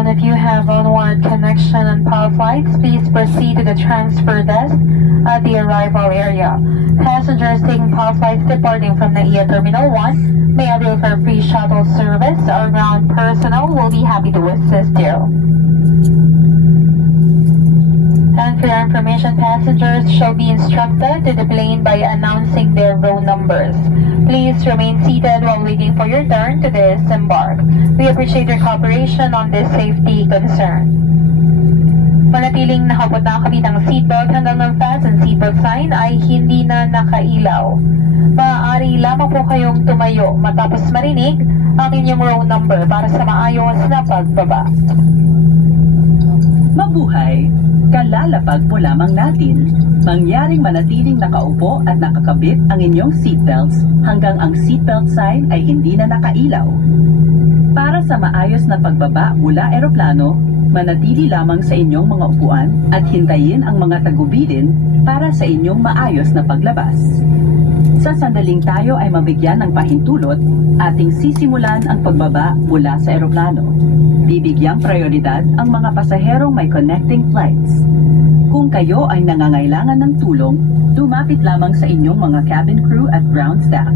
gentlemen, if you have onward connection on PAL flights, please proceed to the transfer desk at the arrival area. Passengers taking PAL flights departing from NAIA Terminal 1 may avail for free shuttle service. Our ground personnel will be happy to assist you. And for your information, passengers shall be instructed to the plane by announcing their row numbers. Please remain seated while waiting for your turn to disembark. We appreciate your cooperation on this safety concern. Manatiling nakapot na kabit ang seatbelt hanggang ng fasten seatbelt sign ay hindi na nakailaw. Maaari lamang po kayong tumayo matapos marinig ang inyong row number para sa maayos na pagbaba. Mabuhay! Kalalapag po lamang natin. Mangyaring manatiling nakaupo at nakakabit ang inyong seatbelts hanggang ang seatbelt sign ay hindi na nakailaw. Para sa maayos na pagbaba mula eroplano, manatili lamang sa inyong mga upuan at hintayin ang mga tagubilin para sa inyong maayos na paglabas. Sa sandaling tayo ay mabigyan ng pahintulot, ating sisimulan ang pagbaba mula sa eroplano. Bibigyang prioridad ang mga pasaherong may connecting flights. Kung kayo ay nangangailangan ng tulong, lumapit lamang sa inyong mga cabin crew at ground staff.